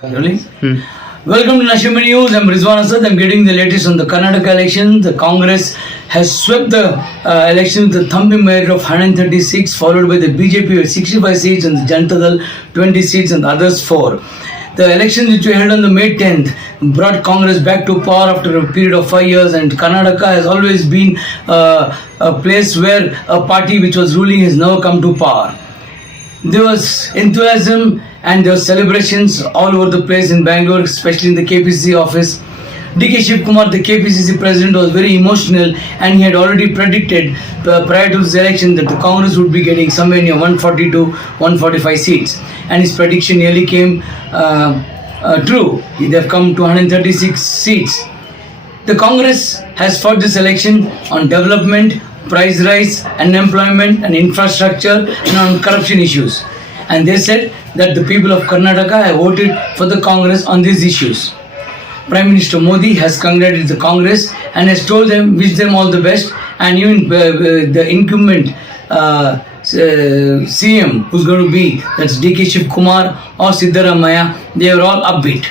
Really? Welcome to National News. I'm Rizwan Asad. I'm getting the latest on the Karnataka election. The Congress has swept the election with a thumping margin of 136, followed by the BJP with 65 seats and the Janata Dal 20 seats and the others 4. The elections which were held on the May 10th brought Congress back to power after a period of 5 years, and Karnataka has always been a place where a party which was ruling has never come to power. There was enthusiasm and there were celebrations all over the place in Bangalore, especially in the KPCC office. DK Shivkumar, the KPCC president, was very emotional, and he had already predicted prior to this election that the Congress would be getting somewhere near 140 to 145 seats, and his prediction nearly came true. They have come to 136 seats. The Congress has fought this election on development, price rise, unemployment and infrastructure, and on corruption issues. And they said that the people of Karnataka have voted for the Congress on these issues. Prime Minister Modi has congratulated the Congress and has told them, wish them all the best, and even the incumbent CM who's going to be, that's DK Shivkumar or Siddaramaiah, they are all upbeat.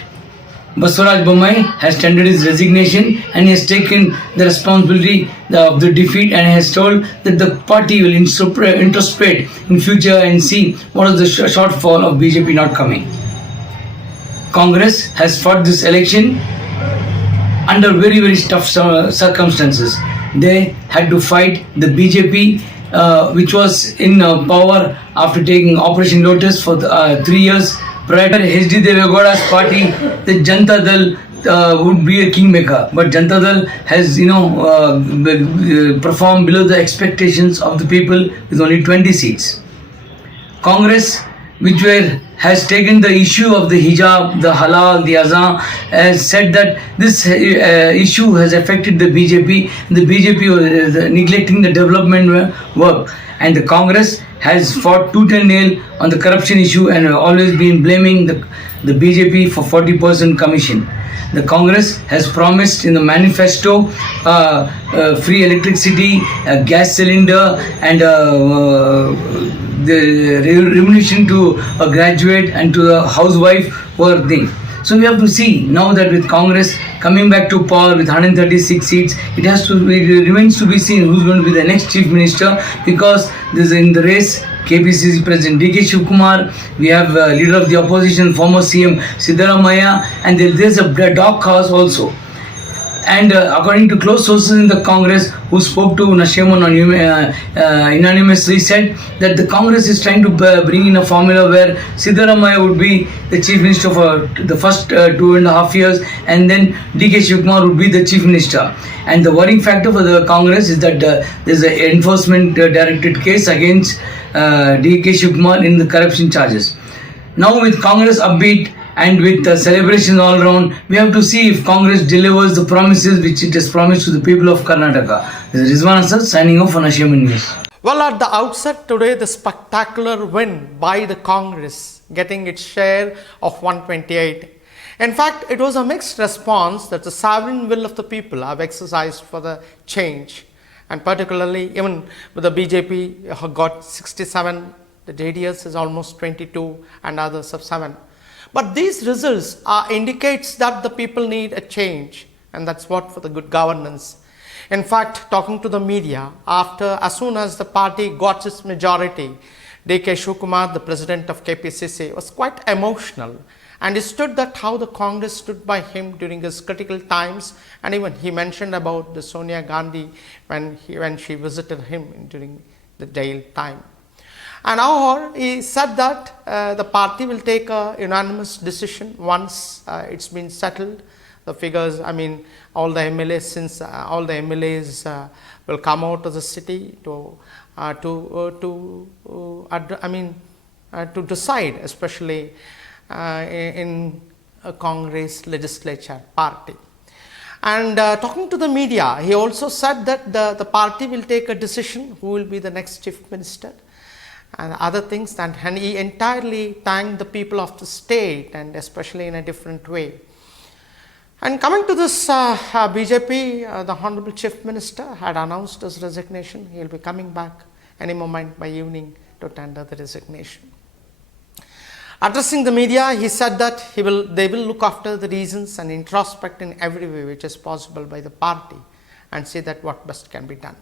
Basuraj Bommai has tendered his resignation and he has taken the responsibility of the defeat and has told that the party will introspect in future and see what is the shortfall of BJP not coming. Congress has fought this election under very, very tough circumstances. They had to fight the BJP which was in power after taking Operation Lotus for 3 years. Prior to HD Devegowda's party, the Janata Dal would be a kingmaker, but Janata Dal has, performed below the expectations of the people with only 20 seats. Congress, which has taken the issue of the hijab, the halal, the azan, has said that this issue has affected the BJP. The BJP was neglecting the development work, and the Congress has fought tooth and nail on the corruption issue and always been blaming the BJP for 40% commission. The Congress has promised in the manifesto free electricity, gas cylinder, and the remuneration to a graduate and to a housewife per thing. So we have to see now that with Congress coming back to power with 136 seats, it remains to be seen who's going to be the next chief minister, because there's in the race KPCC President DK Shivkumar, we have leader of the opposition, former CM Siddaramaiah, and there's a dog cause also. And according to close sources in the Congress who spoke to Nashemon unanimously, said that the Congress is trying to bring in a formula where Siddaramaiah would be the chief minister for the first 2.5 years, and then DK Shivkumar would be the chief minister. And the worrying factor for the Congress is that there's an enforcement directed case against DK Shivkumar in the corruption charges. Now with Congress upbeat and with celebrations all around, we have to see if Congress delivers the promises which it has promised to the people of Karnataka. This is Rizwan Asad signing off on National News. Well, at the outset today, the spectacular win by the Congress, getting its share of 128. In fact, it was a mixed response that the sovereign will of the people have exercised for the change. And particularly, even with the BJP got 67, the JDS is almost 22, and others have 7. But these results indicates that the people need a change, and that's what for the good governance. In fact, talking to the media, as soon as the party got its majority, DK Shivkumar, the president of KPCC, was quite emotional, and he stood that how the Congress stood by him during his critical times, and even he mentioned about the Sonia Gandhi when she visited him during the jail time. And however, he said that the party will take a unanimous decision once it's been settled. The figures, all the MLAs, since all the MLAs will come out of the city to decide, especially in a Congress legislature party. And talking to the media, he also said that the party will take a decision who will be the next chief minister and other things, and he entirely thanked the people of the state, and especially in a different way. And coming to this BJP, the Honorable Chief Minister had announced his resignation. He will be coming back any moment by evening to tender the resignation. Addressing the media, he said that they will look after the reasons and introspect in every way which is possible by the party and see that what best can be done.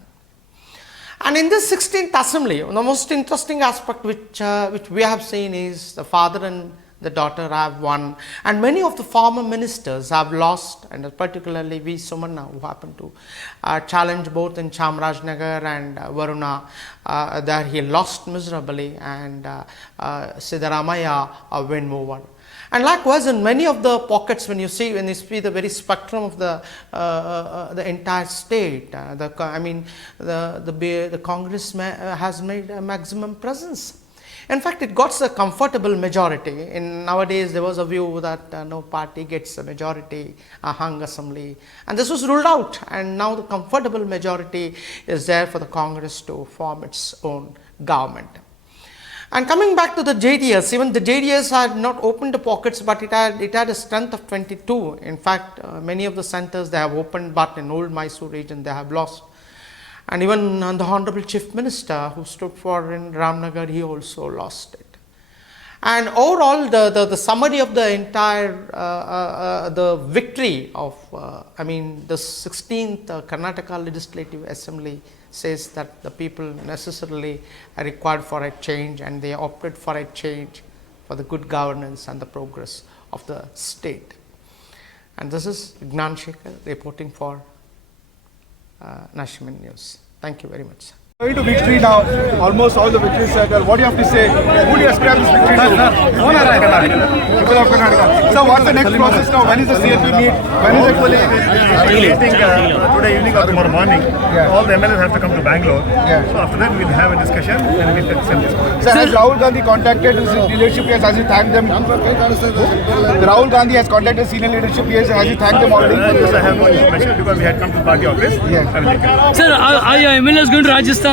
And in this 16th assembly, the most interesting aspect which we have seen is the father and the daughter have won, and many of the former ministers have lost, and particularly V. Sumanna, who happened to challenge both in Chamarajnagar and Varuna, there he lost miserably, and Siddaramaiah win over. And likewise, in many of the pockets, when you see the very spectrum of the entire state, the Congress has made a maximum presence. In fact, it got a comfortable majority. Nowadays, there was a view that no party gets a majority, a hung assembly, and this was ruled out. And now the comfortable majority is there for the Congress to form its own government. And coming back to the JDS, even the JDS had not opened the pockets, but it had a strength of 22. In fact, many of the centers they have opened, but in old Mysore region they have lost. And even the Honorable Chief Minister who stood for in Ramnagar, he also lost it. And overall, the summary of the entire the victory of the 16th Karnataka Legislative Assembly says that the people necessarily are required for a change, and they opted for a change for the good governance and the progress of the state. And this is Gnanashakher reporting for National News. Thank you very much. Going to victory now, almost all the victories circle. What do you have to say? Who do you ascribe this victory to? People of Karnataka. So what's the next process now? When is the CLP meet? When is it? I think today evening or tomorrow morning, all the MLAs have to come to Bangalore. So after that, we'll have a discussion and we'll send this. Sir, has Rahul Gandhi contacted his leadership peers? Has he thanked them? Rahul Gandhi has contacted senior leadership peers. Has he thanked them already? Yes, I have no information because we had come to party office. Sir, are your MLAs going to Rajasthan?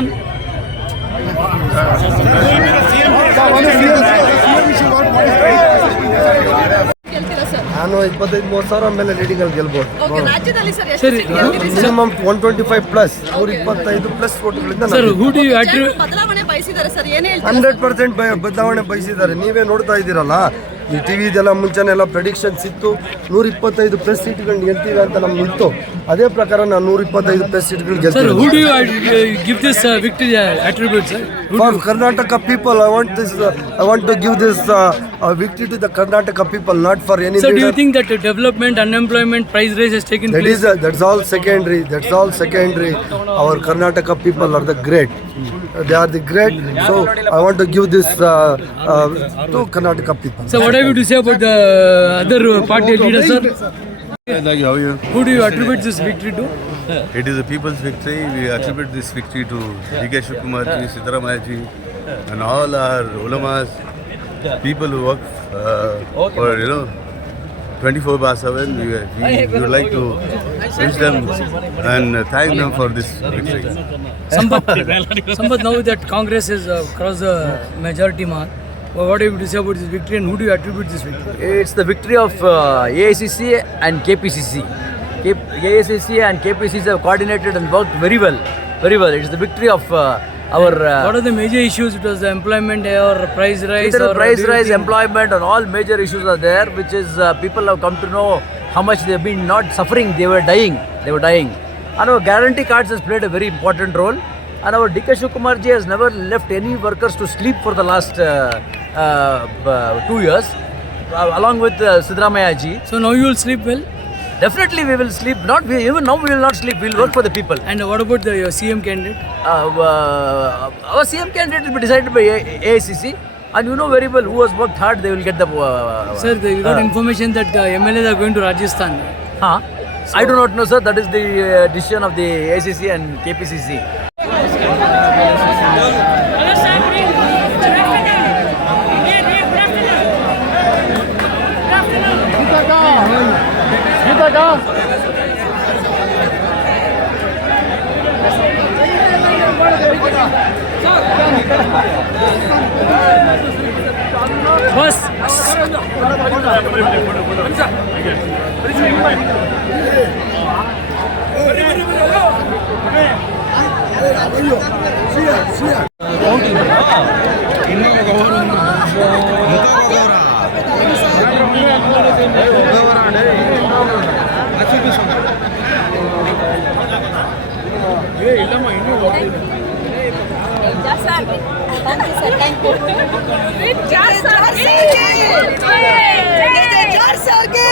ನಾನು 25-30 ಮೇಲೆ leading ಅಲ್ಲಿ ಗೆಲ್ಬಹುದು. ರಾಜ್ಯದಲ್ಲಿ sir ಎಷ್ಟು minimum 125 plus 125 plus ವೋಟ್ಗಳಿಂದ ಬದಲಾವಣೆ ಬಯಸಿದ್ದಾರೆ sir, ಏನೇ 100% ಬದಲಾವಣೆ ಬಯಸಿದ್ದಾರೆ. ನೀವೇ ನೋಡ್ತಾ ಇದ್ದೀರಲ್ಲ, ಈ ಟಿವಿದೆಲ್ಲ ಮುಂಚೆನೆಲ್ಲ ಪ್ರೆಡಿಕ್ಷನ್ಸ್ ಇತ್ತು 125 ಪ್ಲಸ್ ಸೀಟ್ಗಳು ಗೆಲ್ತೀವಿ ಅಂತ ನಮ್ಗೆ ಇತ್ತು. ಅದೇ ಪ್ರಕಾರ ನಾನು 125 plus ಸೀಟ್ಗಳು ಗೆಲ್ತೀನಿ. Who do you give this victory attribute, sir? For Karnataka people, I want to give this victory to the Karnataka people, not for any So leader. do you think that development, unemployment, price rise has taken place? That's all secondary. That's all secondary. Our Karnataka people are the great. They are the great. So I want to give this to Karnataka people. So what have you to say about the other party leaders, sir? Who do you attribute this victory to? It is a people's victory. We attribute this victory to Gnanashakher ji, Siddaramaiah and all our ulamas, people who work for 24/7. We would like to wish them and thank them for this victory. Sampath, now that Congress has crossed the majority mark, what do you have to say about this victory, and who do you attribute this victory? It's the victory of AICC and KPCC. AICC and KPCC have coordinated and worked very well. Very well. It's the victory of our... what are the major issues? It was the employment or price rise? Either price rise, employment, and all major issues are there, which is people have come to know how much they have been not suffering. They were dying. And our guarantee cards has played a very important role. And our Gnanashakher ji has never left any workers to sleep for the last 2 years, along with Siddaramaiah ji. So now you will sleep well? Definitely we will sleep. Even now we will not sleep. We will work for the people. And what about the CM candidate? Our CM candidate will be decided by AICC. And you know very well who has worked hard, they will get the... Sir, you got information that MLAs are going to Rajasthan. I do not know, sir. That is the decision of the AICC and KPCC. Boss. See ya. Thank you.